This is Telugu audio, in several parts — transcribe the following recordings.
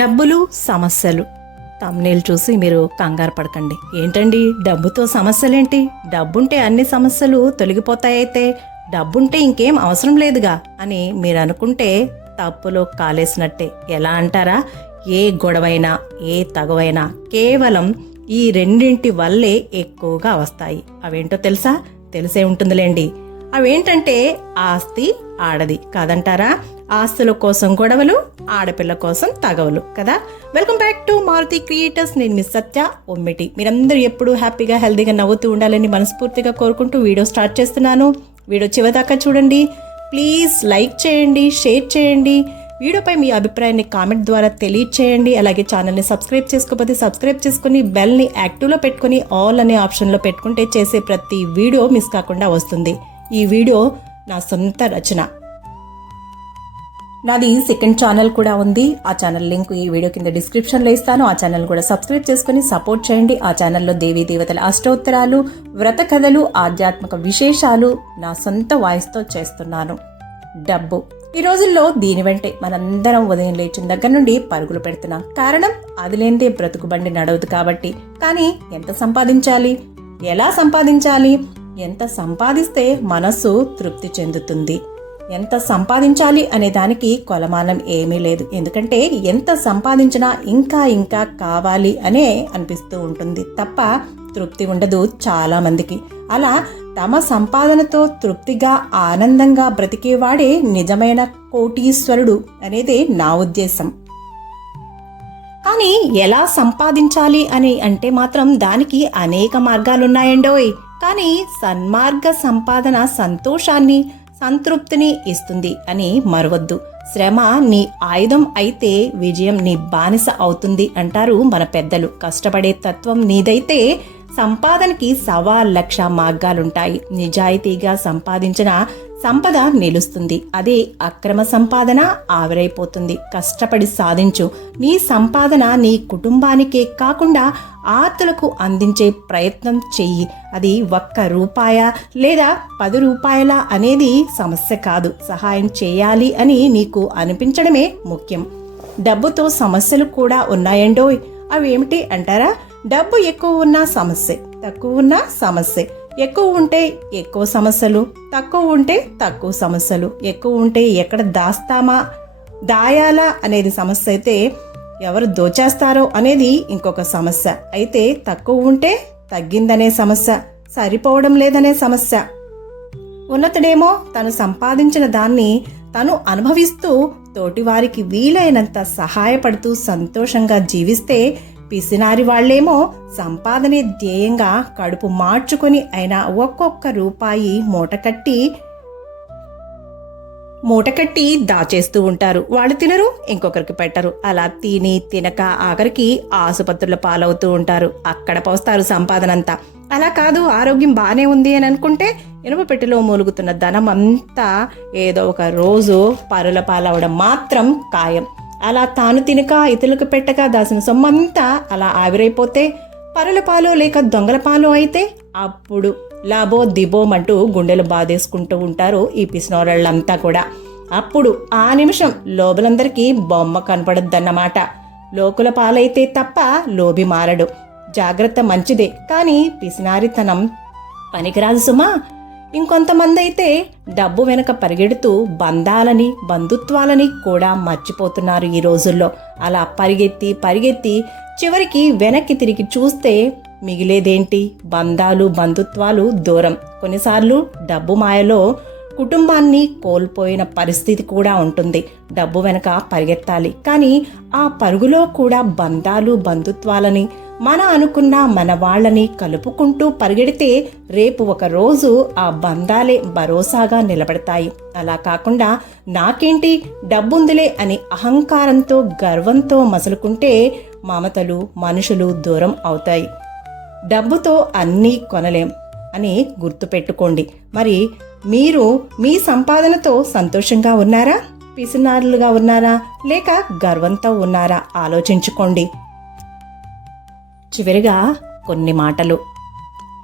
డబ్బులు సమస్యలు. తమ్నేల్ చూసి మీరు కంగారు పడకండి. ఏంటండి డబ్బుతో సమస్యలేంటి? డబ్బుంటే అన్ని సమస్యలు తొలగిపోతాయైతే డబ్బుంటే ఇంకేం అవసరం లేదుగా అని మీరు అనుకుంటే తప్పులో కాలేసినట్టే. ఎలా అంటారా? ఏ గొడవైనా ఏ తగవైనా కేవలం ఈ రెండింటి వల్లే ఎక్కువగా వస్తాయి. అవేంటో తెలుసా? తెలిసే ఉంటుందిలేండి. అవేంటంటే ఆస్తి, ఆడది కాదంటారా? ఆస్తుల కోసం గొడవలు, ఆడపిల్ల కోసం తగవలు కదా. Welcome back to Maruti creators. నేను మిస్ సత్య ఒమ్మిటి. మీరందరూ ఎప్పుడూ హ్యాపీగా హెల్దీగా నవ్వుతూ ఉండాలని మనస్ఫూర్తిగా కోరుకుంటూ వీడియో స్టార్ట్ చేస్తున్నాను. వీడియో చివరిదాకా చూడండి. ప్లీజ్ లైక్ చేయండి, షేర్ చేయండి. వీడియోపై మీ అభిప్రాయాన్ని కామెంట్ ద్వారా తెలియచేయండి. అలాగే ఛానల్ని సబ్స్క్రైబ్ చేసుకోకపోతే సబ్స్క్రైబ్ చేసుకుని బెల్ని యాక్టివ్లో పెట్టుకుని ఆల్ అనే ఆప్షన్లో పెట్టుకుంటే చేసే ప్రతి వీడియో మిస్ కాకుండా వస్తుంది. ఈ వీడియో నా సొంత రచన. నాది సెకండ్ ఛానల్ కూడా ఉంది. ఆ ఛానల్ లింక్ ఈ వీడియో కింద డిస్క్రిప్షన్లో ఇస్తాను. ఆ ఛానల్ కూడా సబ్స్క్రైబ్ చేసుకుని సపోర్ట్ చేయండి. ఆ ఛానల్లో దేవీ దేవతల అష్టోత్తరాలు, వ్రత కథలు, ఆధ్యాత్మిక విశేషాలు నా సొంత వాయిస్తో చేస్తున్నాను. డబ్బు ఈ రోజుల్లో దీని వెంటే మనందరం ఉదయం లేచిన దగ్గర నుండి పరుగులు పెడుతున్నాం. కారణం అది లేనిదే బ్రతుకు బండి నడవదు కాబట్టి. కానీ ఎంత సంపాదించాలి? ఎలా సంపాదించాలి? ఎంత సంపాదిస్తే మనస్సు తృప్తి చెందుతుంది? ఎంత సంపాదించాలి అనే దానికి కొలమానం ఏమీ లేదు. ఎందుకంటే ఎంత సంపాదించినా ఇంకా ఇంకా కావాలి అనే అనిపిస్తూ ఉంటుంది తప్ప తృప్తి ఉండదు చాలా మందికి. అలా తమ సంపాదనతో తృప్తిగా ఆనందంగా బ్రతికేవాడే నిజమైన కోటీశ్వరుడు అనేది నా ఉద్దేశం. కానీ ఎలా సంపాదించాలి అని అంటే మాత్రం దానికి అనేక మార్గాలున్నాయండోయ్. కానీ సన్మార్గ సంపాదన సంతోషాన్ని, సంతృప్తిని ఇస్తుంది అని మరవద్దు. శ్రమ నీ ఆయుధం అయితే విజయం నీ బానిస అవుతుంది అంటారు మన పెద్దలు. కష్టపడే తత్వం నీదైతే సంపాదనకి 1,00,000 మార్గాలుంటాయి. నిజాయితీగా సంపాదించిన సంపద నిలుస్తుంది. అదే అక్రమ సంపాదన ఆవిరైపోతుంది. కష్టపడి సాధించు. నీ సంపాదన నీ కుటుంబానికే కాకుండా ఆర్తులకు అందించే ప్రయత్నం చెయ్యి. అది ₹1 లేదా ₹10 అనేది సమస్య కాదు. సహాయం చేయాలి అని నీకు అనిపించడమే ముఖ్యం. డబ్బుతో సమస్యలు కూడా ఉన్నాయండోయ్. అవేమిటి అంటారా? డబ్బు ఎక్కువ ఉన్న సమస్య, తక్కువ ఉన్న సమస్య. ఎక్కువ ఉంటే ఎక్కువ సమస్యలు, తక్కువ ఉంటే తక్కువ సమస్యలు. ఎక్కువ ఉంటే ఎక్కడ దాయాలా అనేది సమస్య అయితే, ఎవరు దోచేస్తారో అనేది ఇంకొక సమస్య అయితే, తక్కువ ఉంటే తగ్గిందనే సమస్య, సరిపోవడం లేదనే సమస్య. ఉన్నతుడేమో తను సంపాదించిన దాన్ని తను అనుభవిస్తూ తోటివారికి వీలైనంత సహాయపడుతూ సంతోషంగా జీవిస్తే, పిసినారి వాళ్లేమో సంపాదనే ధ్యేయంగా కడుపు మార్చుకొని అయినా ఒక్కొక్క రూపాయి మూటకట్టి దాచేస్తూ ఉంటారు. వాళ్ళు తినరు, ఇంకొకరికి పెట్టరు. అలా తినక ఆఖరికి ఆసుపత్రుల పాలవుతూ ఉంటారు. అక్కడ పోస్తారు సంపాదనంతా. అలా కాదు, ఆరోగ్యం బానే ఉంది అని అనుకుంటే ఇనుప పెట్టెలో మూలుగుతున్న ధనం అంతా ఏదో ఒక రోజు పరుల పాలవడం మాత్రం ఖాయం. అలా తాను తినక ఇతరులకు పెట్టక దాసిన సొమ్మంతా అలా ఆవిరైపోతే, పరుల పాలు లేక దొంగల పాలు అయితే అప్పుడు లాబో దిబోమంటూ గుండెలు బాధేసుకుంటూ ఉంటారు ఈ పిసినోళ్ళంతా కూడా. అప్పుడు ఆ నిమిషం లోబులందరికీ బొమ్మ కనపడద్దన్నమాట. లోకుల పాలైతే తప్ప లోబి మారడు. జాగ్రత్త మంచిదే, కానీ పిసినారితనం పనికిరాదు సుమా. ఇంకొంతమంది అయితే డబ్బు వెనక పరిగెడుతూ బంధాలని, బంధుత్వాలని కూడా మర్చిపోతున్నారు ఈ రోజుల్లో. అలా పరిగెత్తి చివరికి వెనక్కి తిరిగి చూస్తే మిగిలేదేంటి? బంధాలు, బంధుత్వాలు దూరం. కొన్నిసార్లు డబ్బు మాయలో కుటుంబాన్ని కోల్పోయిన పరిస్థితి కూడా ఉంటుంది. డబ్బు వెనక పరిగెత్తాలి, కానీ ఆ పరుగులో కూడా బంధాలు, బంధుత్వాలని, మన అనుకున్న మన వాళ్ళని కలుపుకుంటూ పరిగెడితే రేపు ఒక రోజు ఆ బంధాలే భరోసాగా నిలబడతాయి. అలా కాకుండా నాకేంటి డబ్బుందిలే అని అహంకారంతో, గర్వంతో మసలుకుంటే మమతలు, మనుషులు దూరం అవుతాయి. డబ్బుతో అన్నీ కొనలేం అని గుర్తుపెట్టుకోండి. మరి మీరు మీ సంపాదనతో సంతోషంగా ఉన్నారా? పిసినారులుగా ఉన్నారా? లేక గర్వంతో ఉన్నారా? ఆలోచించుకోండి. చివరిగా కొన్ని మాటలు.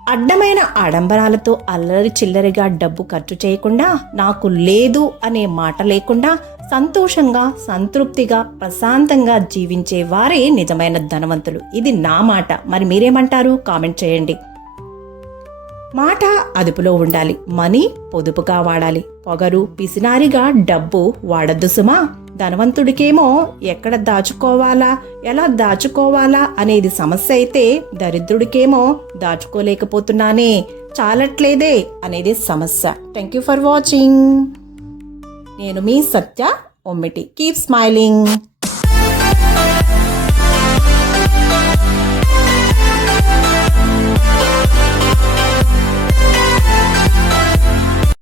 అడ్డమైన ఆడంబరాలతో అల్లరి చిల్లరిగా డబ్బు ఖర్చు చేయకుండా, నాకు లేదు అనే మాట లేకుండా సంతోషంగా, సంతృప్తిగా, ప్రశాంతంగా జీవించే వారే నిజమైన ధనవంతులు. ఇది నా మాట. మరి మీరేమంటారు? కామెంట్ చేయండి. మాట అదుపులో ఉండాలి. మనీ పొదుపుగా వాడాలి. పొగరు, పిసినారిగా డబ్బు వాడద్దు సుమా. ధనవంతుడికేమో ఎక్కడ దాచుకోవాలా, ఎలా దాచుకోవాలా అనేది సమస్య అయితే, దరిద్రుడికేమో దాచుకోలేకపోతున్నానే, చాలట్లేదే అనేది సమస్య. Thank you for watching. నేను మీ సత్య ఒమ్మిటి. Keep smiling.